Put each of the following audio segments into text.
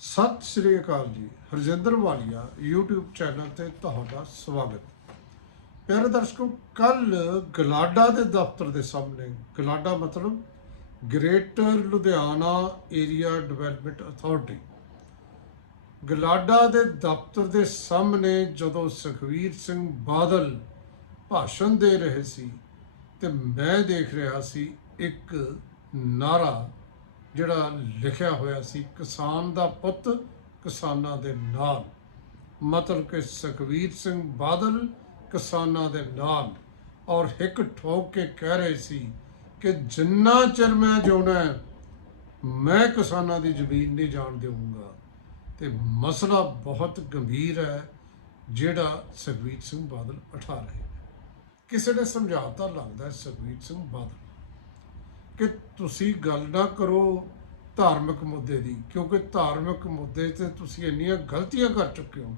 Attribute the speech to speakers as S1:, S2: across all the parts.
S1: ਸਤਿ ਸ੍ਰੀ ਅਕਾਲ ਜੀ, ਹਰਜਿੰਦਰ ਵਾਲੀਆ, YouTube channel ਤੇ ਤੁਹਾਡਾ ਸਵਾਗਤ। ਪਿਆਰੇ ਦਰਸ਼ਕੋ, ਕੱਲ ਗਲਾਡਾ ਦੇ ਦਫ਼ਤਰ ਦੇ ਸਾਹਮਣੇ, ਗਲਾਡਾ ਮਤਲਬ greater Ludhiana area development authority GLADA ਦੇ ਦਫ਼ਤਰ ਦੇ ਸਾਹਮਣੇ ਜਦੋਂ ਸੁਖਵੀਰ ਸਿੰਘ ਬਾਦਲ ਭਾਸ਼ਣ ਦੇ ਰਹੇ ਸੀ ਤੇ ਮੈਂ ਦੇਖ ਰਿਹਾ ਸੀ, ਇੱਕ ਨਾਰਾ ਜਿਹੜਾ ਲਿਖਿਆ ਹੋਇਆ ਸੀ, ਕਿਸਾਨ ਦਾ ਪੁੱਤ ਕਿਸਾਨਾਂ ਦੇ ਨਾਲ। ਮਤਲਬ ਕਿ ਸੁਖਵੀਰ ਸਿੰਘ ਬਾਦਲ ਕਿਸਾਨਾਂ ਦੇ ਨਾਲ। ਔਰ ਹਿੱਕ ਠੋਕ ਕੇ ਕਹਿ ਰਹੇ ਸੀ ਕਿ ਜਿੰਨਾ ਚਿਰ ਮੈਂ ਜਿਉਣਾ ਮੈਂ ਕਿਸਾਨਾਂ ਦੀ ਜ਼ਮੀਨ ਨਹੀਂ ਜਾਣ ਦੇਵਾਂਗਾ ਤੇ ਮਸਲਾ ਬਹੁਤ ਗੰਭੀਰ ਹੈ, ਜਿਹੜਾ ਸੁਖਵੀਰ ਸਿੰਘ ਬਾਦਲ ਉਠਾ ਰਹੇ ਨੇ। ਕਿਸੇ ਨੇ ਸਮਝਾਤਾ ਲੱਗਦਾ ਹੈ ਸੁਖਵੀਰ ਸਿੰਘ ਬਾਦਲ। ਕਿ ਤੁਸੀਂ ਗੱਲ ਨਾ ਕਰੋ ਧਾਰਮਿਕ ਮੁੱਦੇ ਦੀ, ਕਿਉਂਕਿ ਧਾਰਮਿਕ ਮੁੱਦੇ ਤੇ ਤੁਸੀਂ ਇੰਨੀਆਂ ਗਲਤੀਆਂ ਕਰ ਚੁੱਕੇ ਹੋ,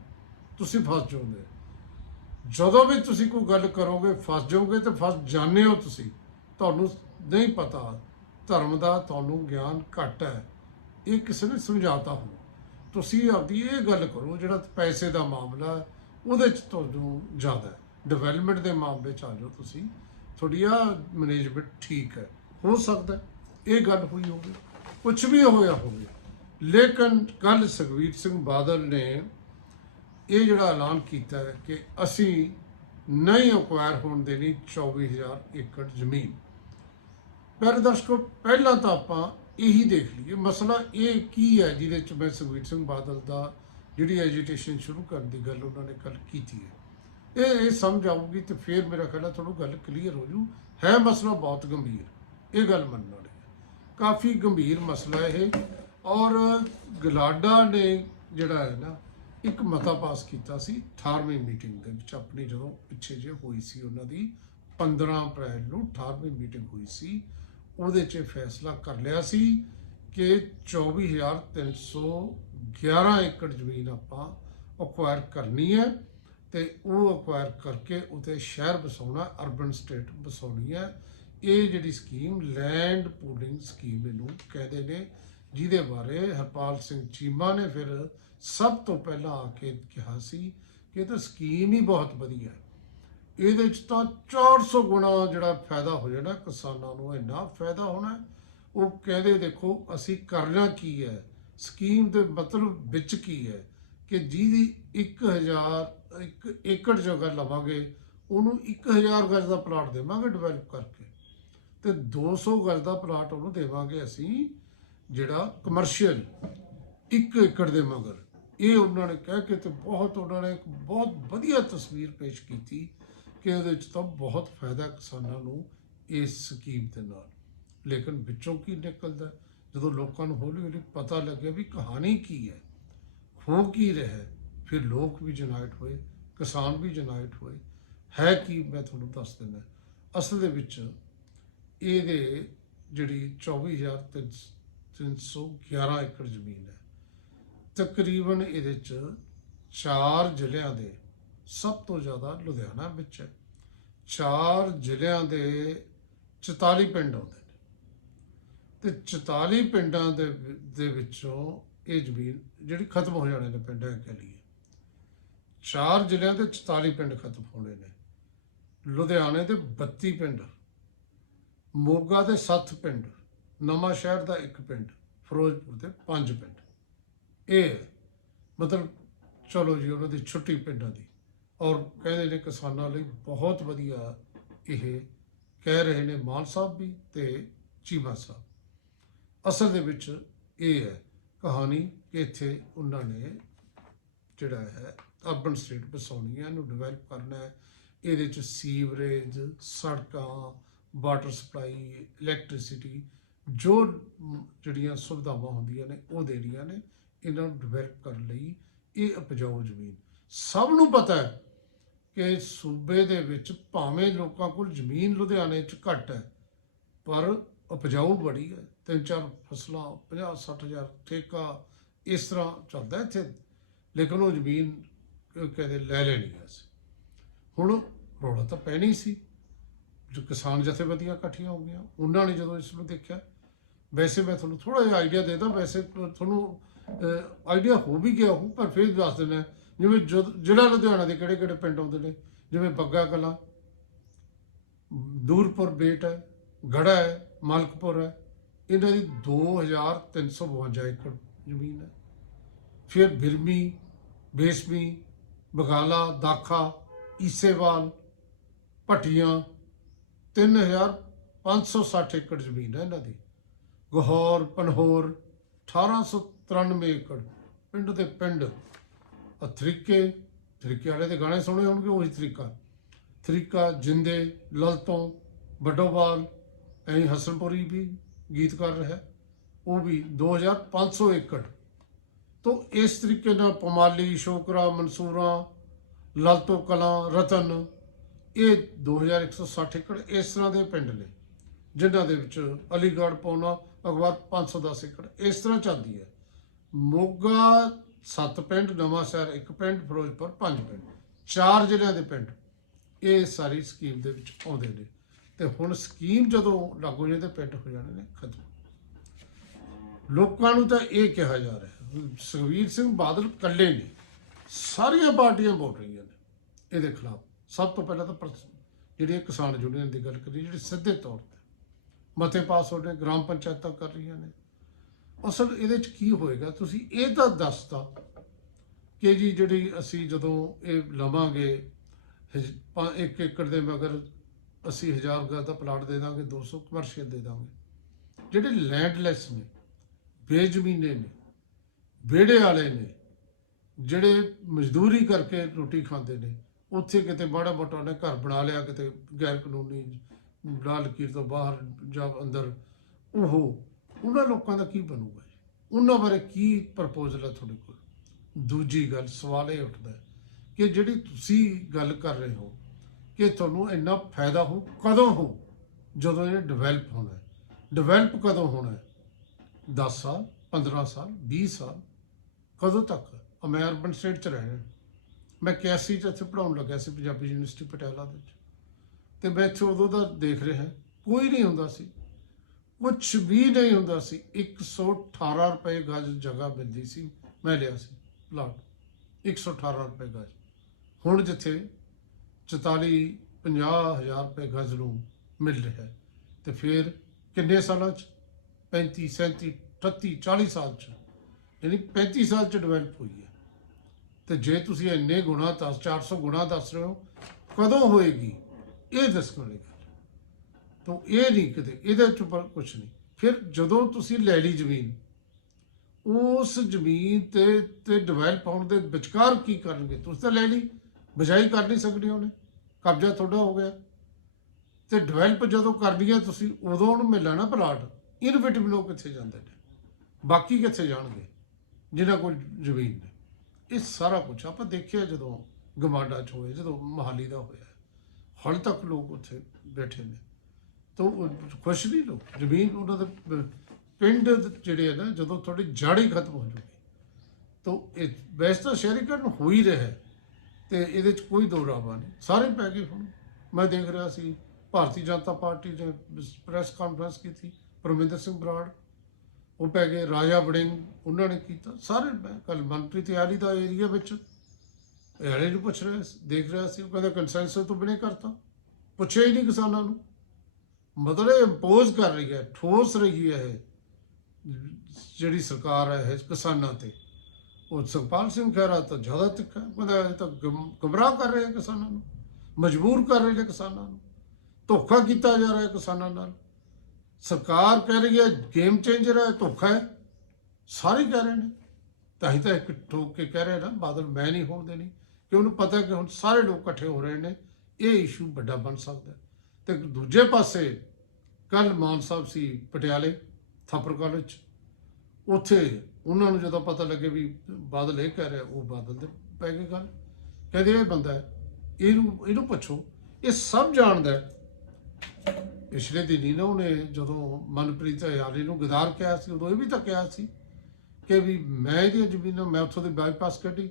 S1: ਤੁਸੀਂ ਫਸ ਜਾਓਗੇ। ਜਦੋਂ ਵੀ ਤੁਸੀਂ ਕੋਈ ਗੱਲ ਕਰੋਗੇ, ਫਸ ਜਾਓਗੇ ਤੇ ਫਸ ਜਾਂਦੇ ਹੋ ਤੁਸੀਂ। ਤੁਹਾਨੂੰ ਨਹੀਂ ਪਤਾ, ਧਰਮ ਦਾ ਤੁਹਾਨੂੰ ਗਿਆਨ ਘੱਟ ਹੈ। ਇਹ ਕਿਸੇ ਨੇ ਸਮਝਾਤਾ ਹੋ ਤੁਸੀਂ ਆਪਦੀ ਇਹ ਗੱਲ ਕਰੋ, ਜਿਹੜਾ ਪੈਸੇ ਦਾ ਮਾਮਲਾ ਉਹਦੇ ਚ ਤੁਹਾਨੂੰ ਜ਼ਿਆਦਾ ਡਿਵੈਲਪਮੈਂਟ ਦੇ ਮਾਮਲੇ ਚ ਆ ਜਾਓ ਤੁਸੀਂ। ਤੁਹਾਡੀ ਆ ਮੈਨੇਜਮੈਂਟ ਠੀਕ ਹੈ। ਹੋ ਸਕਦਾ ਇਹ ਗੱਲ ਹੋਈ ਹੋਵੇ ਕੁਝ ਵੀ ਹੋਇਆ ਹੋਵੇ। ਲੇਕਿਨ ਕੱਲ ਸੁਖਵੀਰ ਸਿੰਘ ਬਾਦਲ ਨੇ ਇਹ ਜਿਹੜਾ ਐਲਾਨ ਕੀਤਾ ਹੈ ਕਿ ਅਸੀਂ ਨਹੀਂ ਅਕਵਾਇਰ ਹੋਣ ਦੇਣੀ 24000 ਏਕੜ ਜ਼ਮੀਨ। ਪਰ ਦਰਸ਼ਕੋ, ਪਹਿਲਾਂ ਤਾਂ ਆਪਾਂ ਇਹੀ ਦੇਖ ਲਈਏ। ਮਸਲਾ ਇਹ ਕੀ ਹੈ ਜਿਹਦੇ ਚ ਮੈਂ ਸੁਖਵੀਰ ਸਿੰਘ ਬਾਦਲ ਦਾ ਜਿਹੜੀ ਐਜੀਟੇਸ਼ਨ ਸ਼ੁਰੂ ਕਰਨ ਦੀ ਗੱਲ ਉਹਨਾਂ ਨੇ ਕੱਲ ਕੀਤੀ ਹੈ। ਇਹ ਇਹ ਸਮਝ ਆਊਗੀ ਤੇ ਫਿਰ ਮੇਰਾ ਖਿਆਲ ਹੈ ਤੁਹਾਨੂੰ ਗੱਲ ਕਲੀਅਰ ਹੋ ਜੂ। ਹੈ ਮਸਲਾ ਬਹੁਤ ਗੰਭੀਰ। ਇਹ ਗੱਲ ਮੰਨਣ ਵਾਲੀ ਕਾਫੀ ਗੰਭੀਰ ਮਸਲਾ ਇਹ। ਔਰ ਗਲਾਡਾ ਨੇ ਜਿਹੜਾ ਹੈ ਨਾ, ਇੱਕ ਮਤਾ ਪਾਸ ਕੀਤਾ ਸੀ 18ਵੀਂ ਮੀਟਿੰਗ ਦੇ ਵਿੱਚ। ਆਪਣੀ ਜਦੋਂ ਪਿੱਛੇ ਜੇ ਹੋਈ ਸੀ ਉਹਨਾਂ ਦੀ 15 ਅਪ੍ਰੈਲ ਨੂੰ 18ਵੀਂ ਮੀਟਿੰਗ ਹੋਈ ਸੀ, ਉਹਦੇ 'ਚ ਇਹ ਫੈਸਲਾ ਕਰ ਲਿਆ ਸੀ ਕਿ 24311 ਏਕੜ ਜ਼ਮੀਨ ਆਪਾਂ ਅਕਵਾਇਰ ਕਰਨੀ ਹੈ ਤੇ ਉਹ ਅਕਵਾਇਰ ਕਰਕੇ ਉਤੇ ਸ਼ਹਿਰ ਵਸਾਉਣਾ ਅਰਬਨ ਸਟੇਟ ਵਸਾਉਣੀ ਹੈ। ਇਹ ਜਿਹੜੀ ਸਕੀਮ ਲੈਂਡ ਪੂਲਿੰਗ ਸਕੀਮ ਇਹਨੂੰ ਕਹਿੰਦੇ ਨੇ, ਜਿਹਦੇ ਬਾਰੇ ਹਰਪਾਲ ਸਿੰਘ ਚੀਮਾ ਨੇ ਫਿਰ ਸਭ ਤੋਂ ਪਹਿਲਾਂ ਆ ਕੇ ਕਿਹਾ ਸੀ ਕਿ ਇਹ ਤਾਂ ਸਕੀਮ ਹੀ ਬਹੁਤ ਵਧੀਆ ਹੈ। ਇਹਦੇ ਚ ਤਾਂ 400 ਗੁਣਾ ਜਿਹੜਾ ਫਾਇਦਾ ਹੋ ਜਾਣਾ, ਕਿਸਾਨਾਂ ਨੂੰ ਇੰਨਾ ਫਾਇਦਾ ਹੋਣਾ ਉਹ ਕਹਿੰਦੇ, ਦੇਖੋ, ਅਸੀਂ ਕਰਨਾ ਕੀ ਹੈ? ਸਕੀਮ ਦੇ ਮਤਲਬ ਵਿੱਚ ਕੀ ਹੈ? ਕਿ ਜਿਹਦੀ 1000 ਇੱਕ ਏਕੜ ਜਗ੍ਹਾ ਲਵਾਂਗੇ, ਉਹਨੂੰ 1000 ਗਜ ਦਾ ਪਲਾਟ ਦੇਵਾਂਗੇ ਡਿਵੈਲਪ ਕਰਕੇ। ਤੇ 200 ਗਜ ਦਾ ਪਲਾਟ ਉਹਨੂੰ ਦੇਵਾਂਗੇ ਅਸੀਂ, ਜਿਹੜਾ ਕਮਰਸ਼ੀਅਲ 1 ਏਕੜ ਦੇ ਮਗਰ। ਇਹ ਉਹਨਾਂ ਨੇ ਕਹਿ ਕੇ ਤੇ ਬਹੁਤ ਉਹਨਾਂ ਨੇ ਇੱਕ ਬਹੁਤ ਵਧੀਆ ਤਸਵੀਰ ਪੇਸ਼ ਕੀਤੀ ਕਿ ਉਹਦੇ ਵਿੱਚ ਤਾਂ ਬਹੁਤ ਫਾਇਦਾ ਕਿਸਾਨਾਂ ਨੂੰ ਇਸ ਸਕੀਮ ਦੇ ਨਾਲ। ਲੇਕਿਨ ਵਿੱਚੋਂ ਕੀ ਨਿਕਲਦਾ? ਜਦੋਂ ਲੋਕਾਂ ਨੂੰ ਹੌਲੀ ਹੌਲੀ ਪਤਾ ਲੱਗਿਆ ਵੀ ਕਹਾਣੀ ਕੀ ਹੈ ਹੋ ਕੀ ਰਿਹਾ ਫਿਰ ਲੋਕ ਵੀ ਜਨਾਇਟ ਹੋਏ, ਕਿਸਾਨ ਵੀ ਜਨਾਇਟ ਹੋਏ। ਹੈ ਕੀ? ਮੈਂ ਤੁਹਾਨੂੰ ਦੱਸ ਦਿੰਦਾ। ਅਸਲ ਦੇ ਵਿੱਚ ਇਹਦੇ ਜਿਹੜੀ 24311 ਏਕੜ ਜ਼ਮੀਨ ਹੈ, ਤਕਰੀਬਨ ਇਹਦੇ ਚ ਚਾਰ ਜ਼ਿਲ੍ਹਿਆਂ ਦੇ ਸਭ ਤੋਂ ਜ਼ਿਆਦਾ ਲੁਧਿਆਣਾ ਵਿੱਚ ਹੈ। ਚਾਰ ਜ਼ਿਲ੍ਹਿਆਂ ਦੇ 44 ਪਿੰਡ ਆਉਂਦੇ ਨੇ। ਤੇ 44 ਪਿੰਡਾਂ ਦੇ ਦੇ ਵਿੱਚੋਂ ਇਹ ਜ਼ਮੀਨ ਜਿਹੜੀ ਖਤਮ ਹੋ ਜਾਣੇ ਨੇ ਪਿੰਡਾਂ ਕਹਿ ਲਈਏ। ਚਾਰ ਜ਼ਿਲ੍ਹਿਆਂ ਦੇ 44 ਪਿੰਡ ਖਤਮ ਹੋਣੇ ਨੇ। ਲੁਧਿਆਣੇ ਦੇ 32 ਪਿੰਡ ਮੋਗਾ ਦੇ 7 ਪਿੰਡ, ਨਵਾਂ ਸ਼ਹਿਰ ਦਾ ਇੱਕ ਪਿੰਡ, ਫਿਰੋਜ਼ਪੁਰ ਦੇ 5 ਪਿੰਡ। ਇਹ ਹੈ। ਮਤਲਬ ਚਲੋ ਜੀ, ਉਹਨਾਂ ਦੀ ਛੁੱਟੀ ਪਿੰਡਾਂ ਦੀ। ਔਰ ਕਹਿੰਦੇ ਨੇ ਕਿਸਾਨਾਂ ਲਈ ਬਹੁਤ ਵਧੀਆ ਇਹ ਕਹਿ ਰਹੇ ਨੇ ਮਾਨ ਸਾਹਿਬ ਵੀ ਤੇ ਚੀਮਾ ਸਾਹਿਬ। ਅਸਲ ਦੇ ਵਿੱਚ ਇਹ ਹੈ ਕਹਾਣੀ ਕਿ ਇੱਥੇ ਉਹਨਾਂ ਨੇ ਜਿਹੜਾ ਹੈ ਅਰਬਨ ਸਟੇਟ ਬਸਾਉਣੀ ਹੈ, ਇਹਨੂੰ ਡਿਵੈਲਪ ਕਰਨਾ ਹੈ। ਇਹਦੇ ਚ ਸੀਵਰੇਜ ਸੜਕਾਂ ਵਾਟਰ ਸਪਲਾਈ, ਇਲੈਕਟ੍ਰਿਸਿਟੀ, ਜੋ ਜਿਹੜੀਆਂ ਸੁਵਿਧਾਵਾਂ ਹੁੰਦੀਆਂ ਨੇ, ਉਹ ਦੇਣੀਆਂ ਨੇ, ਇਹਨਾਂ ਨੂੰ ਡਿਵੈਲਪ ਕਰਨ ਲਈ ਇਹ ਉਪਜਾਊ ਜ਼ਮੀਨ। ਸਭ ਨੂੰ ਪਤਾ ਹੈ ਕਿ ਸੂਬੇ ਦੇ ਵਿੱਚ ਭਾਵੇਂ ਲੋਕਾਂ ਕੋਲ ਜ਼ਮੀਨ ਲੁਧਿਆਣੇ 'ਚ ਘੱਟ ਹੈ, ਪਰ ਉਪਜਾਊ ਬੜੀ ਹੈ। ਤਿੰਨ ਚਾਰ ਫਸਲਾਂ 50 60000 ਠੇਕਾ ਇਸ ਤਰ੍ਹਾਂ ਚੱਲਦਾ ਇੱਥੇ। ਲੇਕਿਨ ਉਹ ਜ਼ਮੀਨ ਕਹਿੰਦੇ ਲੈ ਲੈਣੀ ਹੈ ਅਸੀਂ। ਹੁਣ ਰੌਲਾ ਤਾਂ ਪੈਣੀ ਸੀ। ਜੋ ਕਿਸਾਨ ਜਥੇਬੰਦੀਆਂ ਇਕੱਠੀਆਂ ਹੋ ਗਈਆਂ, ਉਹਨਾਂ ਨੇ ਜਦੋਂ ਇਸ ਨੂੰ ਦੇਖਿਆ, ਵੈਸੇ ਮੈਂ ਤੁਹਾਨੂੰ ਥੋੜਾ ਜਿਹਾ ਆਈਡੀਆ ਦੇਦਾ ਵੈਸੇ ਤੁਹਾਨੂੰ ਆਈਡੀਆ ਹੋ ਵੀ ਗਿਆ ਹੋ ਪਰ ਫਿਰ ਦੱਸ ਦਿੰਦਾ, ਜਿਵੇਂ ਜਦ- ਜ਼ਿਲ੍ਹਾ ਲੁਧਿਆਣਾ ਦੇ ਕਿਹੜੇ ਕਿਹੜੇ ਪਿੰਡ ਆਉਂਦੇ ਨੇ, ਜਿਵੇਂ ਬੱਗਾ ਕਲਾਂ, ਦੂਰਪੁਰ ਬੇਟ ਹੈ ਗੜਾ ਹੈ, ਮਲਕਪੁਰ ਹੈ, ਇਹਨਾਂ ਦੀ 2352 ਏਕੜ ਜ਼ਮੀਨ ਹੈ। ਫਿਰ ਬਿਰਮੀ, ਬੇਸਮੀ, ਬਗਾਲਾ, ਦਾਖਾ, ਈਸੇਵਾਲ, ਭਟੀਆਂ 3560 ਏਕੜ ਜ਼ਮੀਨ ਹੈ ਇਹਨਾਂ ਦੀ। ਗਹੌਰ, ਪਨਹੌਰ 1893 ਏਕੜ। ਪਿੰਡ ਦੇ ਪਿੰਡ ਅਥਰੀਕੇ ਤਰੀਕੇ ਵਾਲੇ ਦੇ ਗਾਣੇ ਸੁਣੇ ਹੋਣਗੇ, ਉਹੀ ਤਰੀਕਾ। ਤਰੀਕਾ ਜਿੰਦੇ, ਲਲਤੋਂ, ਵੱਡੋਵਾਲ, ਐਂ ਹਸਨਪੁਰੀ ਵੀ ਗੀਤਕਾਰ ਰਿਹਾ ਉਹ ਵੀ 2500 ਏਕੜ। ਤੋਂ ਇਸ ਤਰੀਕੇ ਨਾਲ ਪਮਾਲੀ, ਸ਼ੋਕਰਾ, ਮਨਸੂਰਾ, ਲਲਤੋ ਕਲਾਂ, ਰਤਨ ਇਹ 2160 ਏਕੜ ਇਸ ਤਰ੍ਹਾਂ ਦੇ ਪਿੰਡ ਨੇ, ਜਿਨ੍ਹਾਂ ਦੇ ਵਿੱਚ ਅਲੀਗੜ੍ਹ ਪੌਣਾ ਅਗਵਾਰ 510 ਏਕੜ, ਇਸ ਤਰ੍ਹਾਂ ਚੱਲਦੀ ਹੈ। ਮੋਗਾ ਸੱਤ ਪਿੰਡ, ਨਵਾਂ ਸ਼ਹਿਰ ਇੱਕ ਪਿੰਡ, ਫਿਰੋਜ਼ਪੁਰ ਪੰਜ ਪਿੰਡ। ਚਾਰ ਜ਼ਿਲ੍ਹਿਆਂ ਦੇ ਪਿੰਡ। ਇਹ ਸਾਰੀ ਸਕੀਮ ਦੇ ਵਿੱਚ ਆਉਂਦੇ ਨੇ। ਤੇ ਹੁਣ ਸਕੀਮ ਜਦੋਂ ਲਾਗੂ ਜੇ ਤੇ ਪਿੰਡ ਹੋ ਜਾਣੇ ਨੇ ਖਤਮ। ਲੋਕਾਂ ਨੂੰ ਤਾਂ ਇਹ ਕਿਹਾ ਜਾ ਰਿਹਾ ਹੈ ਸੁਖਵੀਰ ਸਿੰਘ ਬਾਦਲ ਇਕੱਲੇ ਨੇ। ਸਾਰੀਆਂ ਪਾਰਟੀਆਂ ਬੋਲ ਰਹੀਆਂ ਨੇ, ਇਹਦੇ ਖਿਲਾਫ। ਸਭ ਤੋਂ ਪਹਿਲਾਂ ਤਾਂ ਪ੍ਰਸ- ਜਿਹੜੇ ਕਿਸਾਨ ਯੂਨੀਅਨ ਦੀ ਗੱਲ ਕਰੀ ਜਿਹੜੇ ਸਿੱਧੇ ਤੌਰ ਤੇ ਮਤੇ ਪਾਸ ਹੋ ਰਹੇ ਗ੍ਰਾਮ ਪੰਚਾਇਤਾਂ ਕਰ ਰਹੀਆਂ ਨੇ। ਅਸਲ ਇਹਦੇ ਚ ਕੀ ਹੋਏਗਾ, ਤੁਸੀਂ ਇਹ ਤਾਂ ਦੱਸਤਾ ਕਿ ਜੀ ਜਿਹੜੀ ਅਸੀਂ ਜਦੋਂ ਇਹ ਲਵਾਂਗੇ, ਹਜ- ਪੰ- ਇੱਕ ਏਕੜ ਦੇ ਮਗਰ ਅਸੀਂ ਹਜ਼ਾਰ ਗਜ਼ ਦਾ ਪਲਾਟ ਦੇ ਦਾਂਗੇ 200 ਕਮਰਸ਼ੀਅਲ ਦੇ ਦਾਂਗੇ। ਜਿਹੜੇ ਲੈਂਡਲੈਸ ਨੇ, ਬੇਜ਼ਮੀਨੇ ਨੇ, ਵਿਹੜੇ ਵਾਲੇ ਨੇ, ਜਿਹੜੇ ਮਜ਼ਦੂਰੀ ਕਰਕੇ ਰੋਟੀ ਖਾਂਦੇ ਨੇ ਉੱਥੇ ਕਿਤੇ ਮਾੜਾ ਮੋਟਾ ਉਹਨੇ ਘਰ ਬਣਾ ਲਿਆ, ਕਿਤੇ ਗੈਰ ਕਾਨੂੰਨੀ ਲਾਲ ਲਕੀਰ ਤੋਂ ਬਾਹਰ ਜਾਂ ਅੰਦਰ, ਉਹ ਉਹਨਾਂ ਲੋਕਾਂ ਦਾ ਕੀ ਬਣੂਗਾ ਜੀ? ਉਹਨਾਂ ਬਾਰੇ ਕੀ ਪ੍ਰਪੋਜ਼ਲ ਹੈ ਤੁਹਾਡੇ ਕੋਲ? ਦੂਜੀ ਗੱਲ, ਸਵਾਲ ਇਹ ਉੱਠਦਾ ਕਿ ਜਿਹੜੀ ਤੁਸੀਂ ਗੱਲ ਕਰ ਰਹੇ ਹੋ ਕਿ ਤੁਹਾਨੂੰ ਇੰਨਾ ਫਾਇਦਾ ਹੋ, ਕਦੋਂ ਹੋ? ਜਦੋਂ ਇਹ ਡਿਵੈਲਪ ਹੋਣਾ ਡਿਵੈਲਪ ਕਦੋਂ ਹੋਣਾ ਹੈ? 10 ਸਾਲ 15 ਸਾਲ 20 ਸਾਲ, ਕਦੋਂ ਤੱਕ? ਅਹ ਮੈਂ ਅਰਬਨ ਸਟੇਟ ਚ ਰਹਿਣਾ ਮੈਂ 81 ਚ ਇੱਥੇ ਪੜਾਉਣ ਲੱਗਿਆ ਸੀ, ਪੰਜਾਬੀ ਯੂਨੀਵਰਸਿਟੀ ਪਟਿਆਲਾ ਦੇ ਵਿੱਚ। ਤੇ ਮੈਂ ਇੱਥੇ ਉਦੋਂ ਦਾ ਦੇਖ ਰਿਹਾ, ਕੋਈ ਨਹੀਂ ਹੁੰਦਾ ਸੀ। ਕੁਝ ਵੀ ਨਹੀਂ ਹੁੰਦਾ ਸੀ। 118 ਰੁਪਏ ਗਜ ਜਗ੍ਹਾ ਮਿਲਦੀ ਸੀ, ਮੈਂ ਲਿਆ ਸੀ ਪਲਾਟ। 118 ਰੁਪਏ ਗਜ। ਹੁਣ ਜਿੱਥੇ 44 50 ਹਜ਼ਾਰ ਰੁਪਏ ਗਜ ਨੂੰ ਮਿਲ ਰਿਹਾ ਹੈ, ਤੇ ਫਿਰ ਕਿੰਨੇ ਸਾਲਾਂ ਚ? 35 37 38 40 ਸਾਲ ਚ। ਯਾਨੀ 35 ਸਾਲ ਚ ਡਿਵੈਲਪ ਹੋਈ ਹੈ। ਤੇ ਜੇ ਤੁਸੀਂ ਇੰਨੇ ਗੁਣਾ ਦੱਸ 400 ਗੁਣਾ ਦੱਸ ਰਹੇ ਹੋ, ਕਦੋਂ ਹੋਏਗੀ? ਇਹ ਦੱਸੋ ਵਾਲੀ ਗੱਲ। ਤਾਂ ਇਹ ਨਹੀਂ ਕਿਤੇ, ਇਹਦੇ ਚ ਪਰ ਕੁਝ ਨਹੀਂ। ਫਿਰ ਜਦੋਂ ਤੁਸੀਂ ਲੈ ਲਈ ਜ਼ਮੀਨ, ਉਸ ਜ਼ਮੀਨ ਤੇ ਤੇ ਡਿਵੈਲਪ ਹੋਣ ਦੇ ਵਿਚਕਾਰ ਕੀ ਕਰਨਗੇ? ਤੁਸੀਂ ਤਾਂ ਲੈ ਲਈ, ਬਜਾਈ ਕਰ ਨਹੀਂ ਸਕਦੇ ਉਹਨੇ, ਕਬਜ਼ਾ ਤੁਹਾਡਾ ਹੋ ਗਿਆ। ਤੇ ਡਿਵੈਲਪ ਜਦੋਂ ਕਰਨੀ ਹੈ ਤੁਸੀਂ, ਉਦੋਂ ਉਹਨੂੰ ਮਿਲਣਾ ਨਾ ਪਲਾਟ ਇਨੋਵੇਟਿਵ ਲੋਕ ਕਿੱਥੇ ਜਾਂਦੇ ਨੇ? ਬਾਕੀ ਕਿੱਥੇ ਜਾਣਗੇ? ਜਿਹਨਾਂ ਕੋਲ ਜ਼ਮੀਨ ਨੇ ਇਹ ਸਾਰਾ ਕੁਝ ਆਪਾਂ ਦੇਖਿਆ ਜਦੋਂ ਗਮਾਡਾ ਚ ਹੋਇਆ, ਜਦੋਂ ਮਹਾਲੀ ਦਾ ਹੋਇਆ। ਹਾਲੇ ਤੱਕ ਲੋਕ ਉੱਥੇ ਬੈਠੇ ਨੇ। ਤਾਂ ਖੁਸ਼ ਨਹੀਂ ਲੋਕ। ਜ਼ਮੀਨ ਉਹਨਾਂ ਦੇ, ਪਿੰਡ ਜਿਹੜੇ ਆ ਨਾ, ਜਦੋਂ ਤੁਹਾਡੀ ਜੜ ਹੀ ਖਤਮ ਹੋ ਜੂਗੀ। ਤਾਂ ਇਹ ਵੈਸੇ ਤਾਂ ਸ਼ਹਿਰੀਕਰਨ ਹੋ ਹੀ ਰਿਹਾ ਹੈ ਤੇ ਇਹਦੇ ਚ ਕੋਈ ਦੋ ਰਾਵਾ ਨਹੀਂ। ਸਾਰੇ ਪੈ ਗਏ ਹੁਣ। ਮੈਂ ਦੇਖ ਰਿਹਾ ਸੀ, ਭਾਰਤੀ ਜਨਤਾ ਪਾਰਟੀ ਨੇ ਪ੍ਰੈਸ ਕਾਨਫਰੰਸ ਕੀਤੀ, ਪਰਮਿੰਦਰ ਸਿੰਘ ਬਰਾੜ ਉਹ ਪੈ ਗਏ, ਰਾਜਾ ਵੜਿੰਗ, ਉਹਨਾਂ ਨੇ ਕੀਤਾ। ਸਾਰੇ ਕੱਲ ਮੰਤਰੀ ਤਿਆਰੀ ਦਾ ਏਰੀਆ ਵਿੱਚ ਹਰਿਆਣੇ ਨੂੰ ਪੁੱਛ ਰਿਹਾ ਸੀ, ਦੇਖ ਰਿਹਾ ਸੀ। ਉਹ ਕਹਿੰਦਾ ਕੰਸੈਂਸਸ ਤੋਂ ਬਿਨੇ ਕਰਤਾ। ਪੁੱਛਿਆ ਹੀ ਨਹੀਂ ਕਿਸਾਨਾਂ ਨੂੰ। ਮਤਲਬ ਇਹ ਇੰਪੋਜ਼ ਕਰ ਰਹੀ ਹੈ, ਠੋਸ ਰਹੀ ਹੈ ਇਹ, ਜਿਹੜੀ ਸਰਕਾਰ ਹੈ ਇਹ ਕਿਸਾਨਾਂ ਤੇ। ਉਹ ਸੁਖਪਾਲ ਸਿੰਘ ਖਹਿਰਾ ਤਾਂ ਜ਼ਿਆਦਾ ਤਿੱਖਾ ਕਹਿੰਦਾ ਇਹ ਤਾਂ ਗੁੰਮ- ਗੁੰਮਰਾਹ ਕਰ ਰਹੇ ਕਿਸਾਨਾਂ ਨੂੰ। ਮਜਬੂਰ ਕਰ ਰਹੇ ਨੇ ਕਿਸਾਨਾਂ ਨੂੰ। ਧੋਖਾ ਕੀਤਾ ਜਾ ਰਿਹਾ ਕਿਸਾਨਾਂ ਨਾਲ। ਸਰਕਾਰ ਕਹਿ ਰਹੀ ਹੈ ਗੇਮ ਚੇਂਜਰ ਹੈ, ਧੋਖਾ ਹੈ। ਸਾਰੇ ਕਹਿ ਰਹੇ ਨੇ। ਤਾਂ ਹੀ ਤਾਂ ਇੱਕ ਠੋਕ ਕੇ ਕਹਿ ਰਹੇ ਨਾ ਬਾਦਲ ਮੈਂ ਨਹੀਂ ਹੋਣ ਦੇਣੀ। ਕਿ ਉਹਨੂੰ ਪਤਾ ਕਿ ਹੁਣ ਸਾਰੇ ਲੋਕ ਇਕੱਠੇ ਹੋ ਰਹੇ ਨੇ। ਇਹ ਇਸ਼ੂ ਵੱਡਾ ਬਣ ਸਕਦਾ ਹੈ। ਤੇ ਦੂਜੇ ਪਾਸੇ ਕੱਲ ਮਾਨ ਸਾਹਿਬ ਸੀ ਪਟਿਆਲੇ ਥਾਪਰ ਕਾਲਜ 'ਚ ਉੱਥੇ ਉਹਨਾਂ ਨੂੰ ਜਦੋਂ ਪਤਾ ਲੱਗੇ ਵੀ ਬਾਦਲ ਇਹ ਕਹਿ ਰਿਹਾ, ਉਹ ਬਾਦਲ ਦੇ ਪੈ ਗਈ ਗੱਲ। ਕਹਿੰਦੇ ਇਹ ਬੰਦਾ ਹੈ, ਇਹਨੂੰ ਇਹਨੂੰ ਪੁੱਛੋ। ਇਹ ਸਭ ਜਾਣਦਾ ਹੈ ਪਿਛਲੇ ਦਿਨੀ ਨਾ ਉਹਨੇ ਜਦੋਂ ਮਨਪ੍ਰੀਤ ਹਰਿਆਣੇ ਨੂੰ ਗਦਾਰ ਕਿਹਾ ਸੀ, ਉਦੋਂ ਇਹ ਵੀ ਤਾਂ ਕਿਹਾ ਸੀ ਕਿ ਵੀ ਮੈਂ ਇਹਦੀਆਂ ਜ਼ਮੀਨਾਂ, ਮੈਂ ਉੱਥੋਂ ਦੀ ਬਾਈਪਾਸ ਕੱਢੀ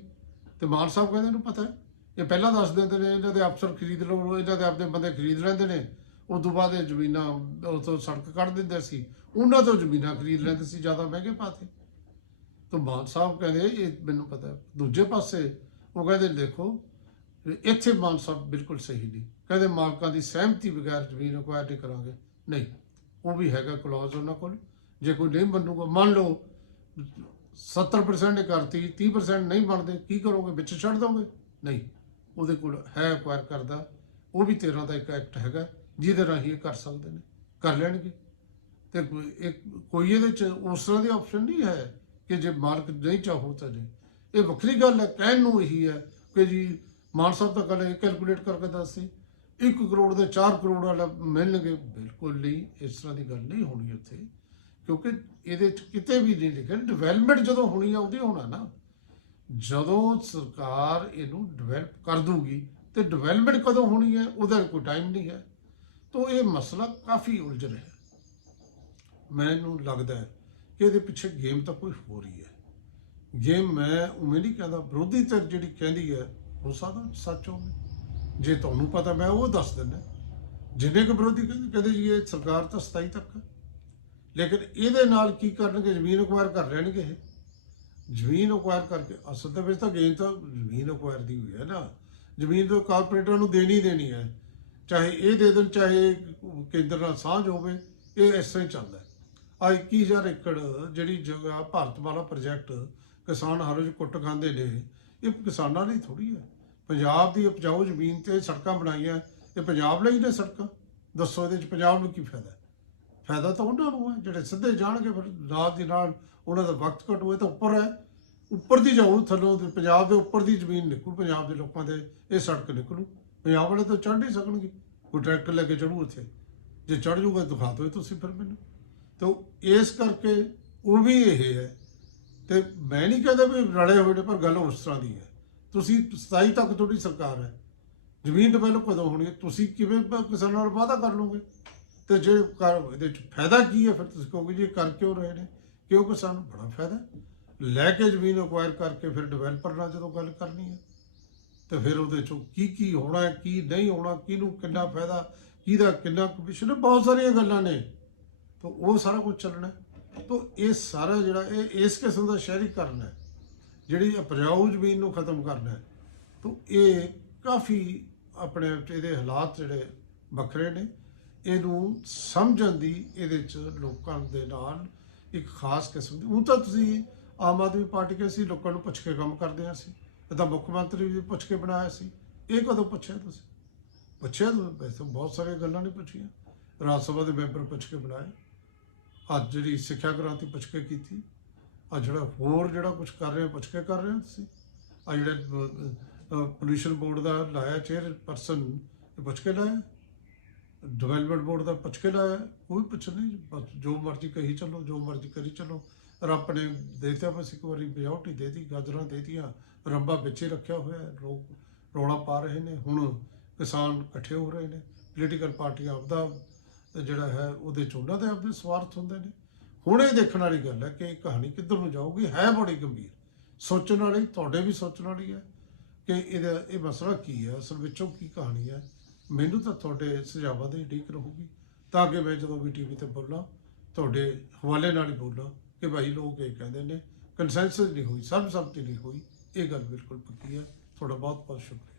S1: ਤੇ ਮਾਨ ਸਾਹਿਬ ਕਹਿੰਦੇ ਇਹਨੂੰ ਪਤਾ ਹੈ। ਇਹ ਪਹਿਲਾਂ ਦੱਸ ਦਿੰਦੇ ਨੇ, ਇਹਨਾਂ ਦੇ ਅਫਸਰ ਖਰੀਦ ਲਓ, ਇਹਨਾਂ ਦੇ ਆਪਣੇ ਬੰਦੇ ਖਰੀਦ ਲੈਂਦੇ ਨੇ। ਉਸ ਤੋਂ ਬਾਅਦ ਇਹ ਜ਼ਮੀਨਾਂ ਉੱਥੋਂ ਸੜਕ ਕੱਢ ਦਿੰਦੇ ਸੀ। ਉਹਨਾਂ ਤੋਂ ਜ਼ਮੀਨਾਂ ਖਰੀਦ ਲੈਂਦੇ ਸੀ, ਜ਼ਿਆਦਾ ਮਹਿੰਗੇ ਪਾਤੇ। ਤਾਂ ਮਾਨ ਸਾਹਿਬ ਕਹਿੰਦੇ, ਇਹ ਮੈਨੂੰ ਪਤਾ ਦੂਜੇ ਪਾਸੇ ਉਹ ਕਹਿੰਦੇ, ਦੇਖੋ ਇੱਥੇ ਮਾਨ ਸਾਹਿਬ ਬਿਲਕੁਲ ਸਹੀ ਨਹੀਂ। ਕਹਿੰਦੇ ਮਾਲਕਾਂ ਦੀ ਸਹਿਮਤੀ ਬਗੈਰ ਜ਼ਮੀਨ ਅਕਵਾਇਰ ਨਹੀਂ ਕਰਾਂਗੇ। ਨਹੀਂ, ਉਹ ਵੀ ਹੈਗਾ ਕਲੌਜ਼ ਉਹਨਾਂ ਕੋਲ। ਜੇ ਕੋਈ ਨਹੀਂ ਮੰਨੂਗਾ, ਮੰਨ ਲਓ 70% ਨੇ ਕਰਤੀ 30% ਨਹੀਂ ਬਣਦੇ, ਕੀ ਕਰੋਗੇ? ਵਿੱਚ ਛੱਡ ਦੋਗੇ? ਨਹੀਂ, ਉਹਦੇ ਕੋਲ ਹੈ ਅਕਵਾਇਰ ਕਰਦਾ। ਉਹ ਵੀ 13 ਦਾ ਇੱਕ ਐਕਟ ਹੈਗਾ, ਜਿਹਦੇ ਰਾਹੀਂ ਇਹ ਕਰ ਸਕਦੇ ਨੇ। ਕਰ ਲੈਣਗੇ। ਤੇ ਕੋਈ ਕੋਈ ਇਹਦੇ ਚ ਉਸ ਤਰ੍ਹਾਂ ਦੀ ਆਪਸ਼ਨ ਨਹੀਂ ਹੈ ਕਿ ਜੇ ਮਾਲਕ ਨਹੀਂ ਚਾਹੋ ਤਾਂ ਜੇ ਇਹ ਵੱਖਰੀ ਗੱਲ ਹੈ, ਕਹਿਣ ਨੂੰ ਇਹੀ ਹੈ ਕਿ ਜੀ ਮਾਨ ਸਾਹਿਬ ਤਾਂ ਕੱਲ ਇਹ ਕੈਲਕੂਲੇਟ ਕਰਕੇ ਦੱਸੀ 1 ਕਰੋੜ ਦੇ 4 ਕਰੋੜ ਵਾਲਾ ਮਿਲਣਗੇ। ਬਿਲਕੁਲ ਨਹੀਂ, ਇਸ ਤਰ੍ਹਾਂ ਦੀ ਗੱਲ ਨਹੀਂ ਹੋਣੀ ਉੱਥੇ। ਕਿਉਂਕਿ ਇਹਦੇ ਚ ਕਿਤੇ ਵੀ ਨਹੀਂ ਲਿਖਿਆ। ਡਿਵੈਲਪਮੈਂਟ ਜਦੋਂ ਹੋਣੀ ਆ, ਉਹਦੇ ਹੋਣਾ ਨਾ। ਜਦੋਂ ਸਰਕਾਰ ਇਹਨੂੰ ਡਿਵੈਲਪ ਕਰ ਦੂਗੀ, ਤੇ ਡਿਵੈਲਪਮੈਂਟ ਕਦੋਂ ਹੋਣੀ ਹੈ, ਉਹਦਾ ਕੋਈ ਟਾਈਮ ਨਹੀਂ ਹੈ। ਤਾਂ ਇਹ ਮਸਲਾ ਕਾਫੀ ਉਲਝ ਰਿਹਾ ਹੈ। ਮੈਨੂੰ ਲੱਗਦਾ ਹੈ ਕਿ ਇਹਦੇ ਪਿੱਛੇ ਗੇਮ ਤਾਂ ਕੋਈ ਹੋ ਰਹੀ ਹੈ। ਗੇਮ ਮੈਂ ਉਵੇਂ ਨਹੀਂ ਕਹਿੰਦਾ, ਵਿਰੋਧੀ ਧਿਰ ਜਿਹੜੀ ਕਹਿੰਦੀ ਹੈ ਹੋ ਸਕਦਾ ਸੱਚ ਹੋਵੇ ਜੇ ਤੁਹਾਨੂੰ ਪਤਾ, ਮੈਂ ਉਹ ਦੱਸ ਦਿੰਦਾ। ਜਿੰਨੇ ਕੁ ਵਿਰੋਧੀ ਕਹਿੰਦੇ ਕਹਿੰਦੇ ਜੀ, ਇਹ ਸਰਕਾਰ ਤਾਂ 27 ਤੱਕ ਹੈ ਲੇਕਿਨ ਇਹਦੇ ਨਾਲ ਕੀ ਕਰਨਗੇ? ਜ਼ਮੀਨ ਅਕਵਾਇਰ ਕਰ ਲੈਣਗੇ ਇਹ। ਜ਼ਮੀਨ ਅਕਵਾਇਰ ਕਰਕੇ, ਅਸਲ ਦੇ ਵਿੱਚ ਤਾਂ ਗੇਮ ਤਾਂ ਜ਼ਮੀਨ ਅਕਵਾਇਰ ਦੀ ਹੋਈ ਹੈ ਨਾ। ਜ਼ਮੀਨ ਤਾਂ ਕਾਰਪੋਰੇਟਰਾਂ ਨੂੰ ਦੇਣੀ ਦੇਣੀ ਹੈ। ਚਾਹੇ ਇਹ ਦੇ ਦੇਣ, ਚਾਹੇ ਕੇਂਦਰ ਨਾਲ ਸਾਂਝ ਹੋਵੇ, ਇਹ ਇਸ ਤਰ੍ਹਾਂ ਹੀ ਚੱਲਦਾ ਹੈ। ਆ 21000 ਏਕੜ ਜਿਹੜੀ ਜਗ੍ਹਾ, ਭਾਰਤ ਵਾਲਾ ਪ੍ਰੋਜੈਕਟ ਕਿਸਾਨ ਹਰ ਰੋਜ਼ ਕੁੱਟ ਖਾਂਦੇ ਨੇ। ਇਹ ਕਿਸਾਨਾਂ ਲਈ ਥੋੜੀ ਹੈ। ਪੰਜਾਬ ਦੀ ਉਪਜਾਊ ਜ਼ਮੀਨ ਤੇ ਸੜਕਾਂ ਬਣਾਈਆਂ, ਇਹ ਪੰਜਾਬ ਲਈ ਨੇ ਸੜਕਾਂ? ਦੱਸੋ ਇਹਦੇ ਚ ਪੰਜਾਬ ਨੂੰ ਕੀ ਫਾਇਦਾ? ਫਾਇਦਾ ਤਾਂ ਉਹਨਾਂ ਨੂੰ ਹੈ, ਜਿਹੜੇ ਸਿੱਧੇ ਜਾਣਗੇ ਫਿਰ ਨਾਲ ਦੀ ਨਾਲ ਉਹਨਾਂ ਦਾ ਵਕਤ ਘੱਟ, ਇਹ ਤਾਂ ਉੱਪਰ ਹੈ। ਉੱਪਰ ਦੀ ਜਾਊ ਥੱਲੋਂ ਤੇ ਪੰਜਾਬ ਦੇ ਉੱਪਰ ਦੀ ਜ਼ਮੀਨ ਨਿਕਲੂ, ਪੰਜਾਬ ਦੇ ਲੋਕਾਂ ਦੇ ਇਹ ਸੜਕ ਨਿਕਲੂ। ਪੰਜਾਬ ਵਾਲੇ ਤਾਂ ਚੜ੍ਹ ਨਹੀਂ ਸਕਣਗੇ। ਕੋਈ ਟਰੈਕਟਰ ਲੈ ਕੇ ਚੜੂ ਉੱਥੇ ਜੇ ਚੜ੍ਹ ਜੂਗਾ, ਦਿਖਾ ਦਿਓ ਤੁਸੀਂ ਫਿਰ ਮੈਨੂੰ। ਤਾਂ ਇਸ ਕਰਕੇ ਉਹ ਵੀ ਇਹ ਹੈ ਤੇ ਮੈਂ ਨਹੀਂ ਕਹਿੰਦਾ ਵੀ ਰਲੇ ਹੋਏ ਨੇ, ਪਰ ਗੱਲ ਉਸ ਤਰ੍ਹਾਂ ਦੀ ਹੈ। ਤੁਸੀਂ 27 ਤੱਕ ਤੁਹਾਡੀ ਸਰਕਾਰ ਹੈ। ਜ਼ਮੀਨ ਡਿਵੈਲਪ ਕਦੋਂ ਹੋਣੀ ਹੈ? ਤੁਸੀਂ ਕਿਵੇਂ ਕਿਸਾਨਾਂ ਨਾਲ ਵਾਅਦਾ ਕਰ ਲਓਗੇ? ਤੇ ਜੇ ਕਰ, ਇਹਦੇ ਚ ਫਾਇਦਾ ਕੀ ਹੈ? ਫਿਰ ਤੁਸੀਂ ਕਹੋਗੇ ਜੀ ਕਰ ਕਿਉਂ ਰਹੇ ਨੇ? ਕਿਉਂਕਿ ਸਾਨੂੰ ਬੜਾ ਫਾਇਦਾ। ਲੈ ਕੇ ਜ਼ਮੀਨ ਅਕਵਾਇਰ ਕਰਕੇ ਫਿਰ ਡਿਵੈਲਪਰ ਨਾਲ ਜਦੋਂ ਗੱਲ ਕਰਨੀ ਹੈ, ਤੇ ਫਿਰ ਉਹਦੇ ਚੋਂ ਕੀ ਕੀ ਹੋਣਾ ਹੈ, ਕੀ ਨਹੀਂ ਹੋਣਾ, ਕਿਹਨੂੰ ਕਿੰਨਾ ਫਾਇਦਾ, ਕਿਹਦਾ ਕਿੰਨਾ ਕਮਿਸ਼ਨ ਬਹੁਤ ਸਾਰੀਆਂ ਗੱਲਾਂ ਨੇ। ਤਾਂ ਉਹ ਸਾਰਾ ਕੁਝ ਚੱਲਣਾ ਤਾਂ ਇਹ ਸਾਰਾ ਜਿਹੜਾ ਇਹ ਇਸ ਕਿਸਮ ਦਾ ਸ਼ਹਿਰੀਕਰਨ ਹੈ, ਜਿਹੜੀ ਉਪਜਾਊ ਜ਼ਮੀਨ ਨੂੰ ਖਤਮ ਕਰਨਾ ਹੈ, ਤਾਂ ਇਹ ਕਾਫੀ ਆਪਣੇ ਇਹਦੇ ਹਾਲਾਤ ਜਿਹੜੇ ਵੱਖਰੇ ਨੇ। ਇਹਨੂੰ ਸਮਝਣ ਦੀ ਇਹਦੇ ਚ ਲੋਕਾਂ ਦੇ ਨਾਲ ਇੱਕ ਖਾਸ ਕਿਸਮ ਦੀ ਉਹ ਤਾਂ ਤੁਸੀਂ ਆਮ ਆਦਮੀ ਪਾਰਟੀ ਕੇ ਸੀ ਲੋਕਾਂ ਨੂੰ ਪੁੱਛ ਕੇ ਕੰਮ ਕਰਦੇ ਹਾਂ ਸੀ ਇਹਦਾ ਮੁੱਖ ਮੰਤਰੀ ਵੀ ਪੁੱਛ ਕੇ ਬਣਾਇਆ ਸੀ। ਇਹ ਕਦੋਂ ਪੁੱਛਿਆ ਤੁਸੀਂ? ਪੁੱਛਿਆ ਤਾਂ ਵੈਸੇ ਬਹੁਤ ਸਾਰੀਆਂ ਗੱਲਾਂ ਨਹੀਂ ਪੁੱਛੀਆਂ। ਰਾਜ ਸਭਾ ਦੇ ਮੈਂਬਰ ਪੁੱਛ ਕੇ ਬਣਾਏ। ਅੱਜ ਜਿਹੜੀ ਸਿੱਖਿਆ ਕ੍ਰਾਂਤੀ ਪੁੱਛ ਕੇ ਕੀਤੀ ਆ ਜਿਹੜਾ ਹੋਰ ਜਿਹੜਾ ਕੁਝ ਕਰ ਰਹੇ ਹੋ ਪੁੱਛ ਕੇ ਕਰ ਰਹੇ ਹੋ ਤੁਸੀਂ? ਆ ਜਿਹੜੇ ਪੋਲੂਸ਼ਨ ਬੋਰਡ ਦਾ ਲਾਇਆ ਚੇਅਰ ਪਰਸਨ ਪੁੱਛ ਕੇ ਲਾਇਆ? ਡਿਵੈਲਪਮੈਂਟ ਬੋਰਡ ਦਾ ਪੁੱਛ ਕੇ ਲਾਇਆ? ਕੋਈ ਪੁੱਛ ਨਹੀਂ, ਬਸ ਜੋ ਮਰਜ਼ੀ ਕਹੀ ਚੱਲੋ, ਜੋ ਮਰਜ਼ੀ ਕਰੀ ਚੱਲੋ। ਰੱਬ ਨੇ ਦੇਤਾ, ਬਸ ਇੱਕ ਵਾਰੀ ਬਿਜੌਟੀ ਦੇਤੀ, ਗਾਜਰਾਂ ਦੇਤੀਆਂ, ਰੰਬਾ ਵਿੱਚੇ ਰੱਖਿਆ ਹੋਇਆ ਲੋਕ ਰੌਲਾ ਪਾ ਰਹੇ ਨੇ। ਹੁਣ ਕਿਸਾਨ ਇਕੱਠੇ ਹੋ ਰਹੇ ਨੇ ਪੋਲੀਟੀਕਲ ਪਾਰਟੀਆਂ ਆਪਦਾ ਜਿਹੜਾ ਹੈ ਉਹਦੇ ਚ ਉਹਨਾਂ ਦੇ ਆਪਣੇ ਸਵਾਰਥ ਹੁੰਦੇ ਨੇ। ਹੁਣ ਇਹ ਦੇਖਣ ਵਾਲੀ ਗੱਲ ਹੈ ਕਿ ਇਹ ਕਹਾਣੀ ਕਿੱਧਰ ਨੂੰ ਜਾਊਗੀ? ਹੈ ਬੜੀ ਗੰਭੀਰ। ਸੋਚਣ ਵਾਲੀ, ਤੁਹਾਡੇ ਵੀ ਸੋਚਣ ਵਾਲੀ ਹੈ ਕਿ ਇਹਦਾ ਇਹ ਮਸਲਾ ਕੀ ਹੈ? ਅਸਲ ਵਿੱਚੋਂ ਕੀ ਕਹਾਣੀ ਹੈ? ਮੈਨੂੰ ਤਾਂ ਤੁਹਾਡੇ ਸੁਝਾਵਾਂ ਦੀ ਉਡੀਕ ਰਹੂਗੀ। ਤਾਂ ਕਿ ਮੈਂ ਜਦੋਂ ਵੀ ਟੀਵੀ ਤੇ ਬੋਲਾਂ, ਤੁਹਾਡੇ ਹਵਾਲੇ ਨਾਲ ਹੀ ਬੋਲਾਂ ਕਿ ਭਾਈ ਲੋਕ ਇਹ ਕਹਿੰਦੇ ਨੇ ਕੰਸੈਂਸਸ ਨਹੀਂ ਹੋਈ, ਸਰਬਸੰਮਤੀ ਨਹੀਂ ਹੋਈ। ਇਹ ਗੱਲ ਬਿਲਕੁਲ ਪੱਕੀ ਹੈ। ਤੁਹਾਡਾ ਬਹੁਤ ਬਹੁਤ ਸ਼ੁਕਰੀਆ।